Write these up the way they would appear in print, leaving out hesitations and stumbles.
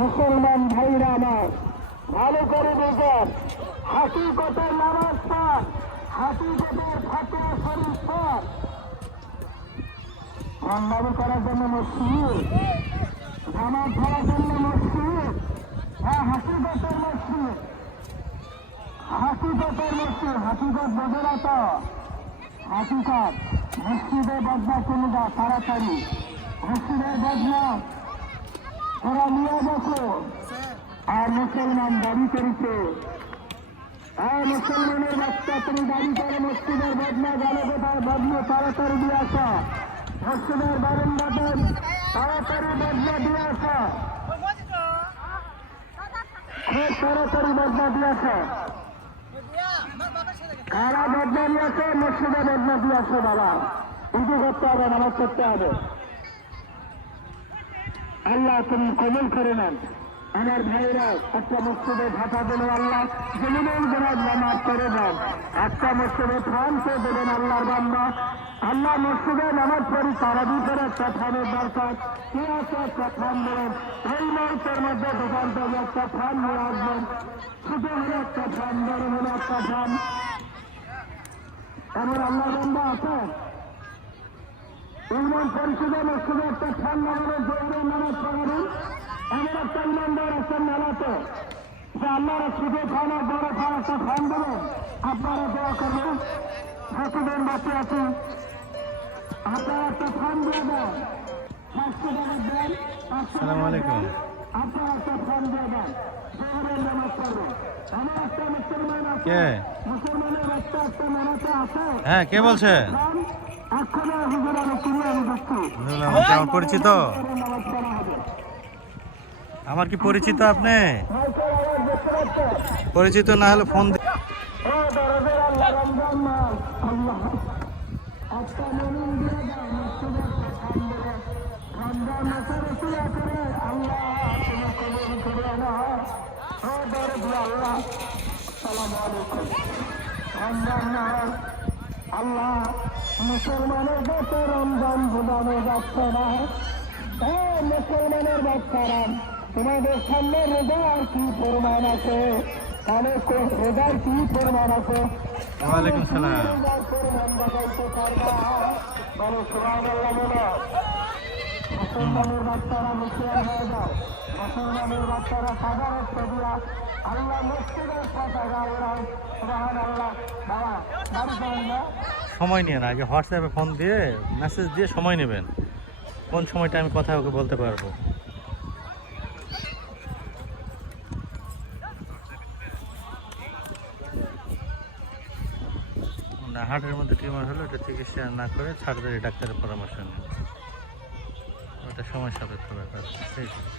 মুসলমান ভাইরা আমার ভালো করে দেখেন, হাকিকতের নামাজ পান, হাকিকতের ফাতিহা শরীফ পান। রমজান করার জন্য মসজিদ, নামাজ পড়ার জন্য মসজিদ, হ্যাঁ হাকিকতের মসজিদ, হাকিকতের মসজিদ। হাকিকত বোঝে না তো, হাকিকত মসজিদে বদনা চলে যা তাড়াতাড়ি, মসজিদের বদনা ওরা নিয়ে গেছে আর মুসলমান দাবি করেছে। আর মুসলমানের বাচ্চা তুমি দাবি করে মসজিদের বদনা গেলে কোথায় বদলে তাড়াতাড়ি দিয়ে আসা, মসজিদের বারান্দাতে তাড়াতাড়ি বদলা দিয়ে আসা, খুব তাড়াতাড়ি বদলা দিয়ে আসা। কারা বদলা দিয়ে আসে? মসজিদে বদলা দিয়ে আসে। বাবা উঁচু করতে হবে, নামাজ করতে হবে। আল্লাহ তুমি কবুল করে নেন। আমার ভাইরা একটা মসজিদে ভাতা দিল আল্লাহ, জমিনের গোড়ায় নামাজ করে দেন। একটা মসজিদে ফানকে দেবেন আল্লাহর বান্দা। আল্লাহ মসজিদে নামাজ পড়ি তারাবি করে একটা ফানের দরকার, কে আছে একটা ফান দেবেন। এই মুহূর্তের মধ্যে দোকান থেকে একটা ফান নিয়ে আসবেন, ছোট হলে একটা ফান, বড় হলে একটা ফান। এমন আল্লাহ বান্দা আছে ইউনিয়ন পরিষদে মসজিদে একটা ফান লাগানো, জোরে নামাজ পড়াবেন। এমন একটা ইমানদার আছেন মেলাতে যে আল্লাহর ছোট ফান আর বড় ফান একটা ফান দেবেন। আপনারা দোয়া করবেন, হাসিদের বাঁচে আছে, আপনারা একটা ফান দিয়ে দেন, 500 টাকা দেন, 500 টাকা দেন, আপনারা একটা ফান দিয়ে দেন, জোরে নামাজ পড়বেন। আমার একটা মুসলমান আছে, মুসলমানের বাচ্চা একটা মেলাতে আছে। হ্যাঁ, কে বলছে? আমার পরিচিত, আমার কি পরিচিত? আপনি পরিচিত না হলে ফোন দিন। আল্লাহ মুসলমানের কাছে রমজান বোঝানো যাচ্ছে না। মুসলমানের বাচ্চারা তোমাদের সামনে রোজার কি প্রমাণ আছে? অনেক রোজার কি প্রমাণ আছে? ওয়ালাইকুম সালাম। প্রমাণ দেখাইতে পারবা? বলো সুবহানাল্লাহ বলো। মুসলমানের বাচ্চারা মুসলিম হয়ে যাও, মুসলমানের বাচ্চারা সাধারণ দিয়া আল্লাহ মসজিদের পতাকা উড়ায়। সুবহানাল্লাহ। বাবা বাড়ি যান না, সময় নিয়ে না, আগে হোয়াটসঅ্যাপে ফোন দিয়ে মেসেজ দিয়ে সময় নেবেন, কোন সময়টা আমি কথা ওকে বলতে পারবো। না, হার্টের মধ্যে টিউমার হলে ওটা চিকিৎসা না করে সার্জারি ডাক্তারের পরামর্শ নেন, ওটা সময় সাপেক্ষ ব্যাপার। ঠিক আছে।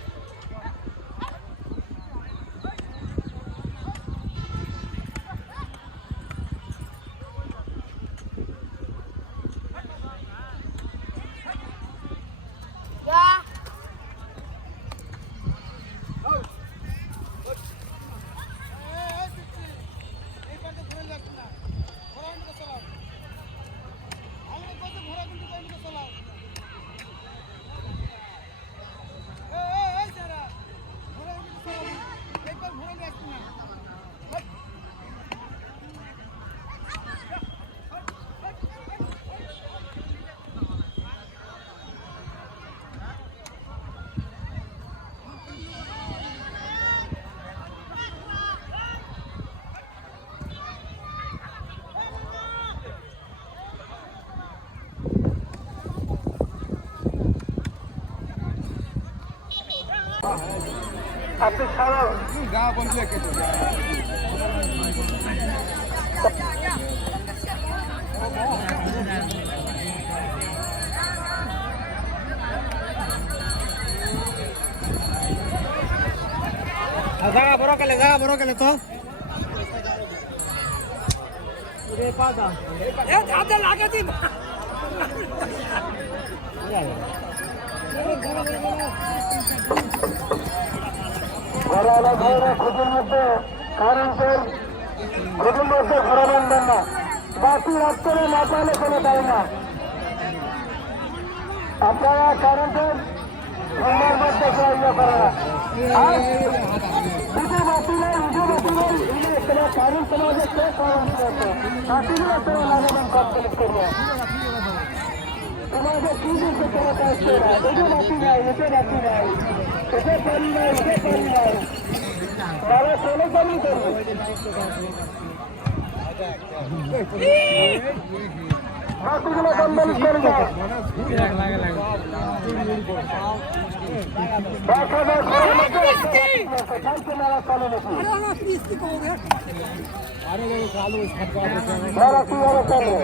আপনি ছাড়ো গা বন্ধ কেটে জায়গা বড় গেলে তো লাগে দিন খুঁজের মধ্যে কারেন্টের খুঁজের মধ্যে ঘোরা বানবেন না, বাকি রাত্রে না পাইলে কোনো দেয় না। আপনারা কারেন্টের ঘন্টার মধ্যে ইয়ে করে না উঠে বাতি নাই তোমার কারণ তোমাদের শেষ কাটিগুলো তোরা লাগাবেন কমপ্লিট করবো তোমাদের কি দিচ্ছে তোরা কাজ করে এটা বাতি নাই এটা বাতি নাই এটা পারি নাই এটা পারি নাই তারা চলে চালু করবে বাতিগুলো কমপ্লিট করবে 10,000 ঘরের মধ্যে মেলা চলে নাকি মেলা কিভাবে চলবে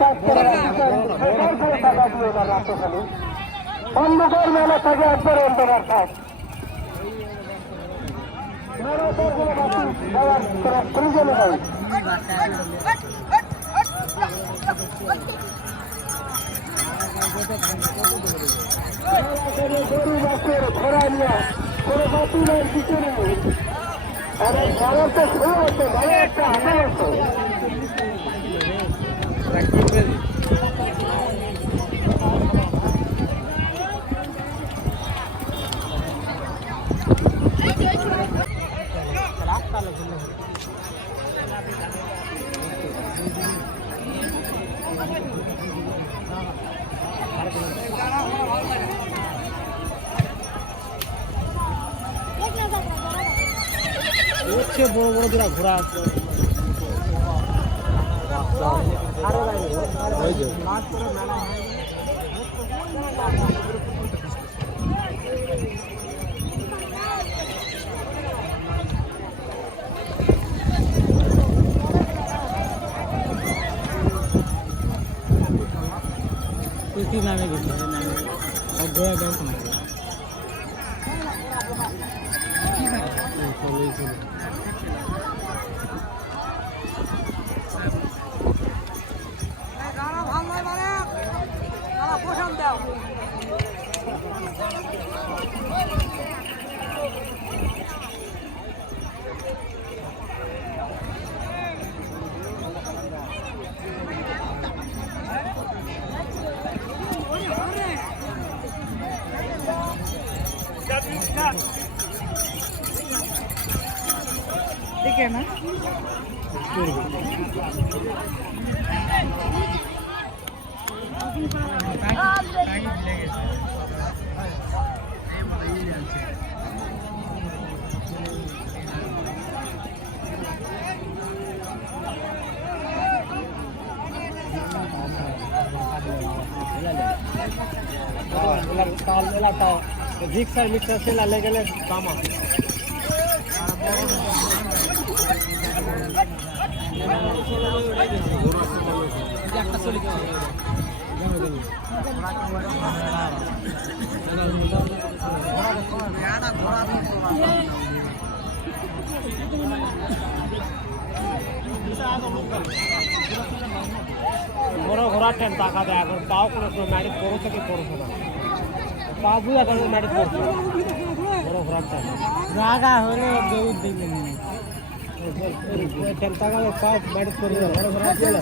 কাজ করে না শুধু খালি ঘুরে ফিরে করে অন্ধকার মেলা থাকে একবার অন্ধকার কাজ প্রয়োজনে নাই গরু বাসের ঘোড়া নিয়ে কোনো বাতি নাই কিছু নেই আরে ঘরের তো শুরু হতো ঘরে একটা হাতে হতো বড় বড় দুরা ঘোড়া নামে গেছে ঘোড়া দেখ না ठीक है ना मिक्सर मिक्सर से लाले गले काम ঘোরা ঘোরা টেন টাকা দেয় এখন পাও কোনো ম্যারিজ করছে কি করছে না পা বুঝা করে ম্যারিজ করছে ঘোরা ঘোরা টেন জায়গা হলে বহুত দেখবেন টেন টাকা পা ম্যারিজ করে ঘোরা ঘোরা